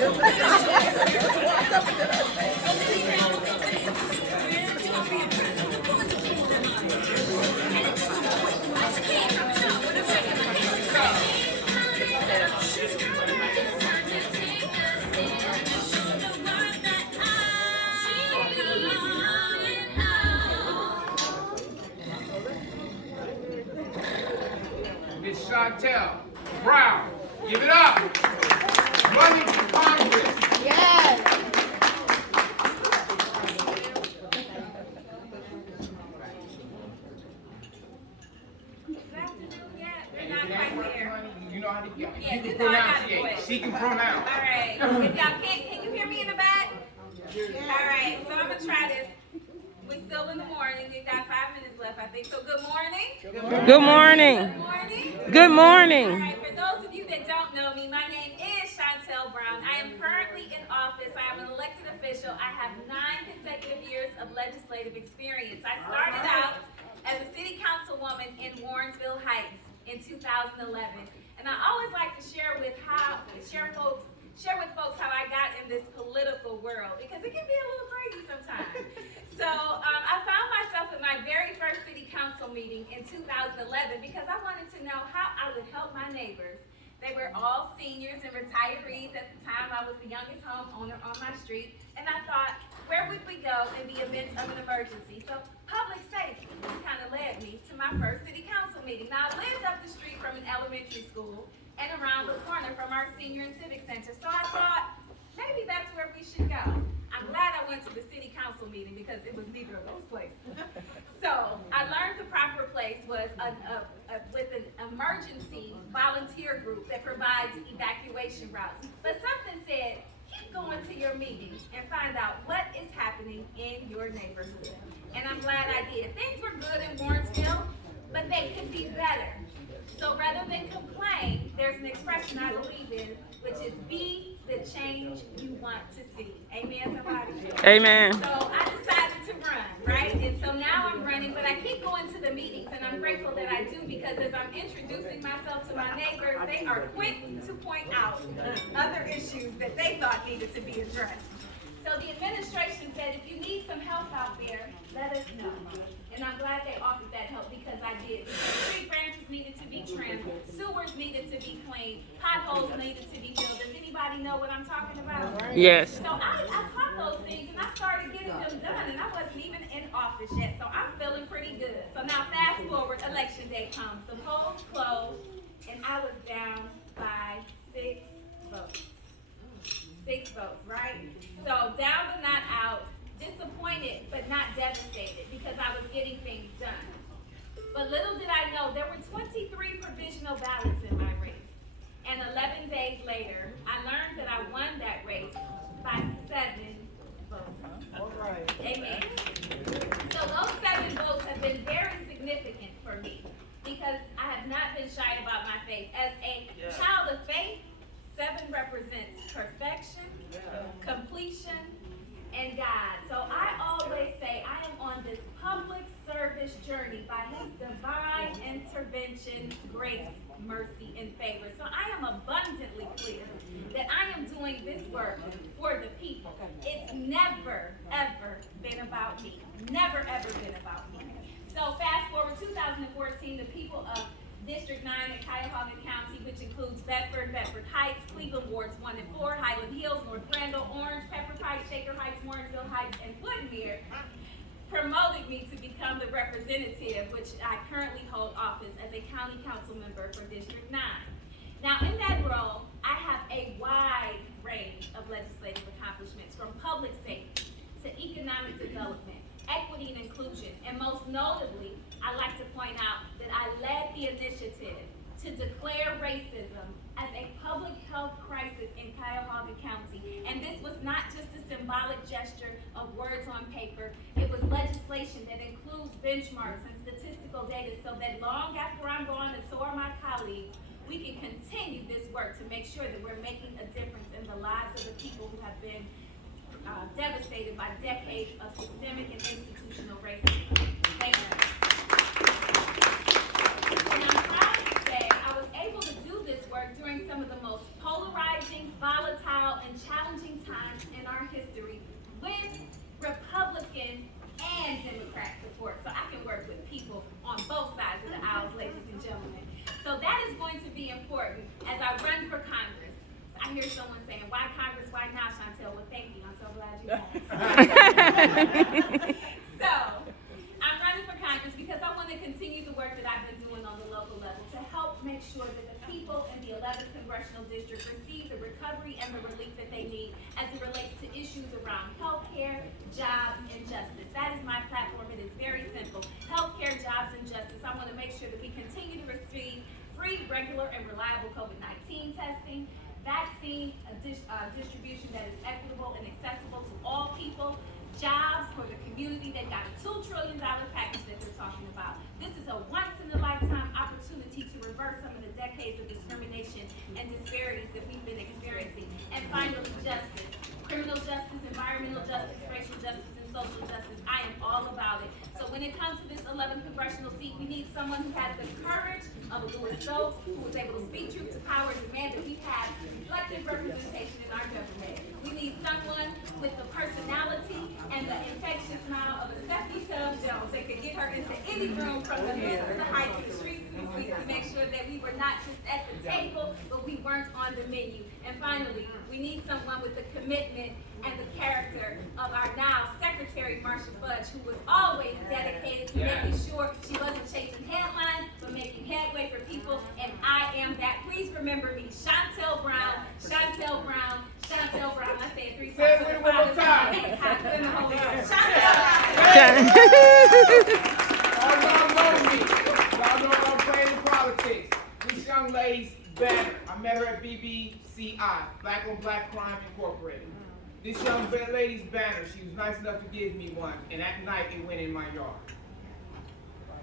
Miss Shontel Brown, give it up. Running for Congress. Yes. You know how to get. Yeah, You you can know I gotta pronunciate. do it. She can pronounce. All right. If y'all can you hear me in the back? All right. So I'm gonna try this. We're still in the morning. We've got 5 minutes left, I think. So good morning. Good morning. Good morning. Good morning. All right. For those of you that don't know me, my name is Shontel Brown. I am currently in office. I am an elected official. I have 9 consecutive years of legislative experience. I started out as a city councilwoman in Warrensville Heights in 2011. And I always like to share with folks how I got in this political world, because it can be a little crazy sometimes. So I found myself at my very first city council meeting in 2011 because I wanted to know how I would help my neighbors. They were all seniors and retirees. At the time, I was the youngest homeowner on my street. And I thought, where would we go in the event of an emergency? So public safety kind of led me to my first city council meeting. Now, I lived up the street from an elementary school and around the corner from our senior and civic center. So I thought, maybe that's where we should go. I'm glad I went to the city council meeting because it was neither of those places. So I learned the proper place was with an emergency volunteer group that provides evacuation routes. But something said, keep going to your meetings and find out what is happening in your neighborhood. And I'm glad I did. Things were good in Warrensville, but they could be better. So rather than complain, there's an expression I believe in, which is be the change you want to see. Amen, somebody? Amen. So I decided to run, right? And so now I'm running, but I keep going to the meetings, and I'm grateful that I do, because as I'm introducing myself to my neighbors, they are quick to point out other issues that they thought needed to be addressed. So the administration said, if you need some help out there, let us know. And I'm glad they offered that help, because I did. Tree branches needed to be trimmed, sewers needed to be cleaned, potholes needed to be filled. Does anybody know what I'm talking about? Yes. So I taught those things, and I started getting them done, and I wasn't even in office yet, so I'm feeling pretty good. So now fast forward, election day comes, the polls close, and I was down by 6 votes. 6 votes, right? So down but not out, disappointed but not devastated, because I was getting things done. But little did I know, there were 23 provisional ballots in my race. And 11 days later, I learned that I won that race by 7 votes. All right. Amen. So those 7 votes have been very significant for me, because I have not been shy about my faith. As a child of faith, 7 represents perfection, completion, and God. So I always say I am on this public service journey by His divine intervention, grace, mercy, and favor. So I am abundantly clear that I am doing this work for the people. It's never, ever been about me. Never, ever been about me. So fast forward 2014, the people of District 9 in Cuyahoga County, which includes Bedford, Bedford Heights, Cleveland Wards 1 and 4, Highland Hills, North Randall, Orange, Pepper Pike, Shaker Heights, Warrensville Heights, and Woodmere, promoted me to become the representative, which I currently hold office as a county council member for District 9. Now, in that role, I have a wide range of legislative accomplishments, from public safety to economic development, equity and inclusion, and most notably, I like to point out that I led the initiative to declare racism as a public health crisis in Cuyahoga County. And this was not just a symbolic gesture of words on paper. It was legislation that includes benchmarks and statistical data, so that long after I'm gone, and so are my colleagues, we can continue this work to make sure that we're making a difference in the lives of the people who have been devastated by decades of systemic and institutional racism. Thank you. And I'm proud to say I was able to do this work during some of the most polarizing, volatile and challenging times in our history with Republican and Democrat support. So I can work with people on both sides of the aisles, ladies and gentlemen. So that is going to be important as I run for Congress. I hear someone saying, why Congress, why now, Shontel? Well, thank you. I'm so glad you asked. So, I'm running for Congress because I want to continue the work that I've been doing on the local level to help make sure that the people in the 11th Congressional District receive the recovery and the relief that they need as it relates to issues around health care, jobs, and justice. That is my platform. It is very simple. Health care, jobs, and justice. I want to make sure that we continue to receive free, regular, and reliable COVID-19 testing, vaccine distribution that is equitable and accessible to all people, jobs for the community. They've got a $2 trillion package that they're talking about. This is a once-in-a-lifetime opportunity to reverse some of the decades of discrimination and disparities that we've been experiencing. And finally, justice. Criminal justice, environmental justice, racial justice, and social justice. I am all about it. So when it comes to this 11th congressional seat, we need someone who has the courage of a Louis Stokes, who is able to speak truth to power and demand that we have elected representation in our government. We need someone with the personality and the infectious smile of a Stephanie Tubbs Jones that could get her into any room from the hills to the heights, the streets to the suites, to make sure that we were not just at the table, but we weren't on the menu. And finally, we need someone with the commitment and the character of our now Secretary Marsha Fudge, who was always dedicated to making sure she wasn't chasing headlines, but making headway for people, and I am that. Please remember me, Shontel Brown, Shontel Brown, Shontel Brown. I say it 3 times. Say it with it one more time. Shontel Brown. All y'all know me. Y'all know I'm playing in politics. This young lady's banner. I met her at BBCI, Black on Black Crime Incorporated. This young lady's banner, she was nice enough to give me one, and at night it went in my yard.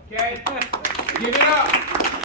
Okay? Give it up.